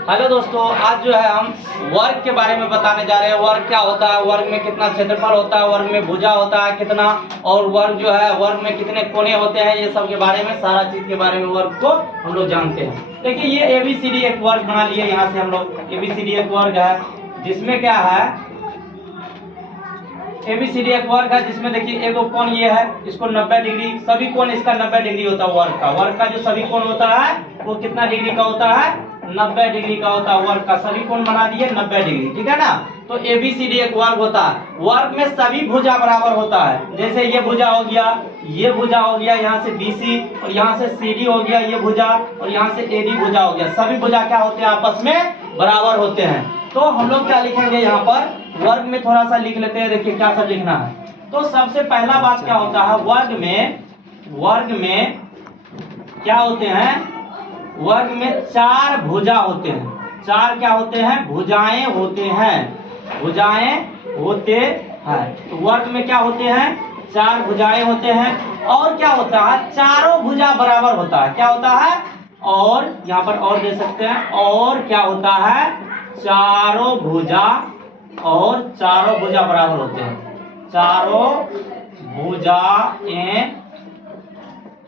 Hello दोस्तों, आज जो है हम वर्ग के बारे में बताने जा रहे हैं। वर्ग क्या होता है, वर्ग में कितना क्षेत्रफल होता है, वर्ग में भुजा होता है कितना, और वर्ग जो है वर्ग में कितने कोने होते हैं, ये सब के बारे में, सारा चीज के बारे में वर्ग को हम लोग जानते हैं। देखिए ये ABCD एक वर्ग बना लिए, यहाँ से हम लोग ABCD एक वर्ग है, जिसमें क्या है ABCD एक वर्ग है जिसमें देखिए एक कोण ये है, इसको 90 डिग्री, सभी कोण इसका 90 डिग्री होता है। वर्ग का जो सभी कोण होता है वो कितना डिग्री का होता है, 90 डिग्री का होता है। वर्ग का सभी कोण बना दिए 90 डिग्री, ठीक है ना। तो ABCD एक वर्ग होता है। वर्ग में सभी भुजा बराबर होता है। जैसे ये भुजा हो गया, ये भुजा हो गया, यहाँ से BC और यहाँ से CD हो गया ये भुजा, और यहाँ से AD भुजा हो गया। सभी भुजा क्या होते हैं, आपस में बराबर होते हैं। तो हम लोग क्या लिखेंगे यहाँ पर, वर्ग में थोड़ा सा लिख लेते हैं। देखिए क्या सब लिखना है। तो सबसे पहला बात क्या होता है, वर्ग में क्या होते हैं, वर्ग में 4 भुजा होते हैं। 4 क्या होते हैं, भुजाएं होते हैं, भुजाएं होते हैं। तो वर्ग में क्या होते हैं, 4 भुजाएं होते हैं। और क्या होता है, चारों भुजा बराबर होता है। क्या होता है, और यहाँ पर और दे सकते हैं, और क्या होता है, चारों भुजा, और चारों भुजा बराबर होते हैं। चारों भुजाएं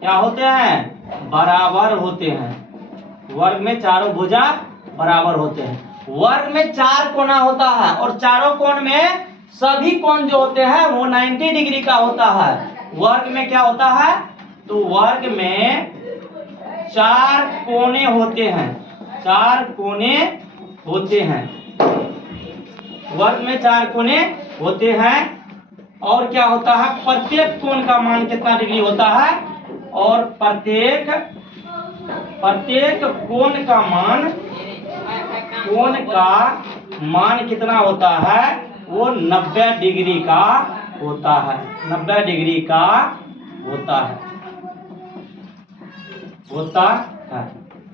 क्या होते हैं, बराबर होते हैं। वर्ग में चारों भुजा बराबर होते हैं। वर्ग में 4 कोना होता है, और चारों कोण में सभी कोण जो होते हैं वो 90 डिग्री का होता है। वर्ग में क्या होता है, तो वर्ग में 4 कोने होते हैं, 4 कोने होते हैं। वर्ग में 4 कोने होते हैं। और क्या होता है, प्रत्येक कोण का मान कितना डिग्री होता है, और प्रत्येक कोण का मान कितना होता है, वो 90 डिग्री का होता है। 90 डिग्री का होता है।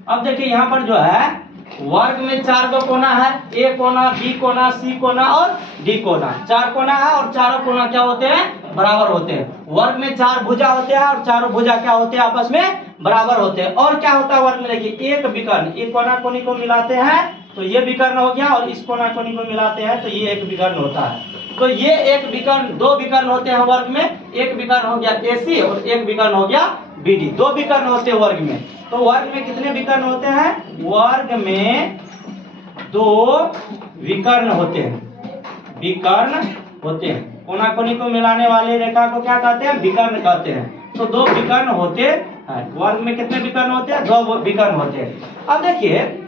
अब देखिए यहाँ पर जो है वर्ग में 4 गो कोना है, A कोना, B कोना, C कोना और D कोना। 4 कोना है, और चारों कोना क्या होते हैं, बराबर होते हैं। वर्ग में 4 भुजा होते हैं, और चारों भुजा क्या होते हैं, आपस में बराबर होते हैं। और क्या होता है वर्ग में, देखिए एक विकर्ण, एक कोना कोनी को मिलाते हैं तो ये विकर्ण हो गया, और इस कोना कोनी को मिलाते हैं तो ये एक विकर्ण होता है। तो ये एक विकर्ण, 2 विकर्ण होते हैं वर्ग में। एक विकर्ण हो गया AC और एक विकर्ण हो गया BD। 2 विकर्ण होते हैं वर्ग में। तो वर्ग में कितने विकर्ण होते हैं, वर्ग में 2 विकर्ण होते हैं, विकर्ण होते हैं। कोना कोनी को मिलाने वाले रेखा को क्या कहते हैं, विकर्ण कहते हैं। तो 2 विकर्ण होते हैं। वर्ग में कितने विकर्ण होते हैं, 2 विकर्ण होते हैं। अब देखिए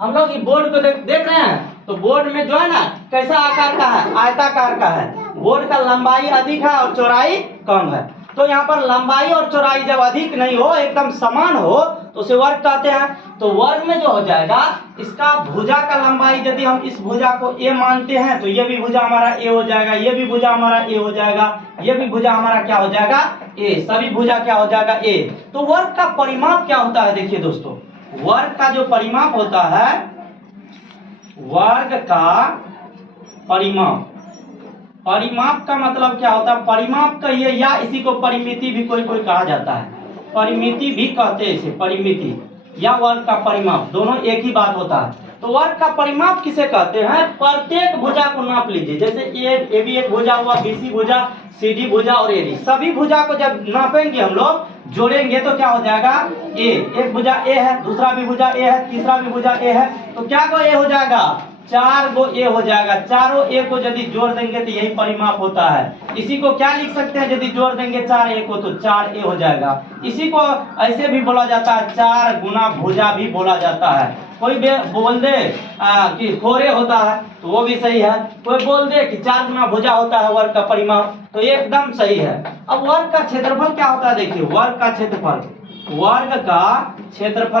हम लोग ये बोर्ड को देख रहे हैं, तो बोर्ड में जो है ना कैसा आकार का है, आयताकार का है। बोर्ड का लंबाई अधिक है और चौड़ाई कम है। तो यहाँ पर लंबाई और चौड़ाई जब अधिक नहीं हो, एकदम समान हो, तो उसे वर्ग कहते हैं। तो वर्ग में जो हो जाएगा, इसका भुजा का लंबाई यदि हम इस भुजा को A मानते हैं तो ये भी भुजा हमारा A हो जाएगा, ये भी भुजा हमारा A हो जाएगा, ये भी भुजा हमारा क्या हो जाएगा, A। सभी भुजा क्या हो जाएगा, A। तो वर्ग का परिमाप क्या होता है, देखिए दोस्तों, वर्ग का जो परिमाप होता है, वर्ग का परिमाप का मतलब क्या होता है, परिमाप कहिए या इसी को परिमिति भी कोई कहा जाता है। परिमिति भी कहते हैं इसे, परिमिति या वर्ग का परिमाप, दोनों एक ही बात होता है। तो वर्ग का परिमाप किसे कहते हैं, प्रत्येक भुजा को नाप लीजिए। जैसे AB एक भुजा हुआ, BC भुजा, CD भुजा और AD। सभी भुजा को जब नापेंगे हम लोग, जोड़ेंगे तो क्या हो जाएगा, A। एक भुजा A है, दूसरा भी भुजा A है, तीसरा भी भुजा A है, तो क्या को A हो जाएगा, 4 गो A हो जाएगा। चारों A को यदि जोड़ देंगे तो यही परिमाप होता है। इसी को क्या लिख सकते हैं, यदि जोड़ देंगे 4 A को तो 4 A हो जाएगा। इसी को ऐसे भी बोला जाता है, 4 गुना भुजा भी बोला जाता है। कोई बोल दे कि खोरे होता है तो वो भी सही है, कोई बोल दे कि 4 गुना भुजा होता है वर्ग का परिमाप, तो ये एकदम सही है। अब वर्ग का क्षेत्रफल क्या होता है, देखिए वर्ग का क्षेत्रफल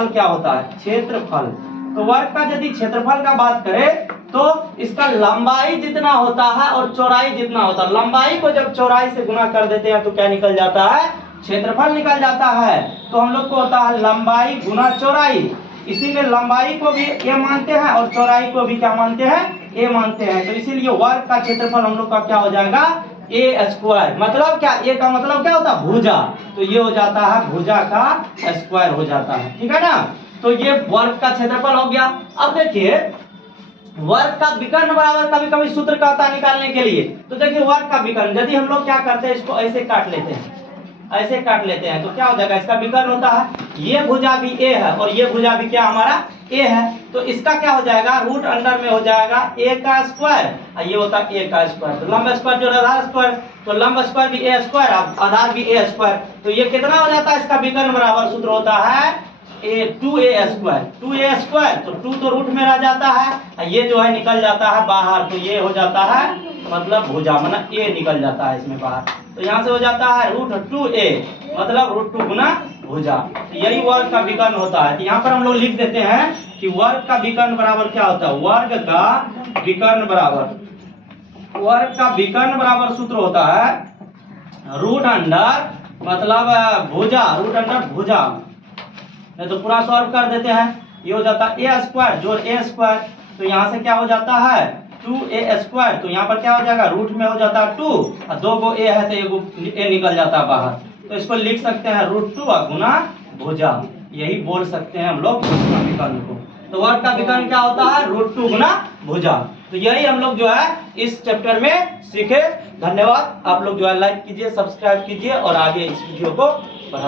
क्या होता है, क्षेत्रफल। तो वर्ग का यदि क्षेत्रफल का बात करें तो इसका लंबाई जितना होता है और चौड़ाई जितना होता है, लंबाई को जब चौड़ाई से गुना कर देते हैं तो क्या निकल जाता है, क्षेत्रफल निकल जाता है। तो हम लोग को होता है लंबाई गुना चौड़ाई। इसी में लंबाई को भी A मानते हैं और चौड़ाई को भी क्या मानते हैं, A मानते हैं। तो इसीलिए वर्ग का क्षेत्रफल हम लोग का क्या हो जाएगा, A²। मतलब क्या, A का मतलब क्या होता है, भुजा। तो ये हो जाता है भुजा का स्क्वायर हो जाता है, ठीक है ना। तो ये वर्ग का क्षेत्रफल हो गया। अब देखिए वर्ग का विकर्ण बराबर कभी कभी सूत्र कहता है निकालने के लिए। तो देखिए वर्ग का विकर्ण यदि हम लोग क्या करते हैं, इसको ऐसे काट लेते हैं, ऐसे काट लेते हैं, तो क्या हो जाएगा, इसका विकर्ण होता है ये भुजा भी ए है और ये भुजा भी क्या हमारा ए है, तो इसका क्या हो जाएगा, रूट अंडर में हो जाएगा ए का स्क्वायर और ये होता है ए का स्क्वायर। तो लंब स्क्वायर जो आधार स्क्वायर, तो लंब स्क्वायर भी ए स्क्वायर, आधार भी ए स्क्वायर, तो ये कितना हो जाता है, इसका विकर्ण बराबर सूत्र होता है ए 2a स्क्वायर, 2a स्क्वायर, तो 2 तो रूट में रह जाता है, ये जो है निकल जाता है बाहर, तो ये हो जाता है मतलब भुजा, मतलब ए निकल जाता है इसमें बाहर, तो यहाँ से हो जाता है रूट 2a मतलब रूट 2 गुना भुजा। तो यही वर्ग का विकर्ण होता है। तो यहाँ पर हम लोग लिख देते हैं कि वर्ग का विकर्ण बराबर क्या होता है, वर्ग का विकर्ण बराबर, वर्ग का विकर्ण बराबर सूत्र होता है रूट अंडर मतलब भुजा, रूट अंडर भुजा। नहीं तो पूरा सॉल्व कर देते हैं, ये हो जाता है ए स्क्वायर जोड़ ए स्क्वायर, तो यहाँ से क्या हो जाता है 2a स्क्वायर, तो यहाँ पर क्या हो जाएगा रूट में हो जाता है 2 और 2 गो ए है तो एगो ए निकल जाता है बाहर, तो इसको लिख सकते हैं रूट 2 गुना भुजा, यही बोल सकते हैं हम लोग वर्ग का विकर्ण को। तो वर्ग का विकर्ण क्या होता है, रूट 2 गुना भुजा। तो यही हम लोग जो है इस चैप्टर में सीखे। धन्यवाद। आप लोग जो है लाइक कीजिए, सब्सक्राइब कीजिए और आगे इस वीडियो को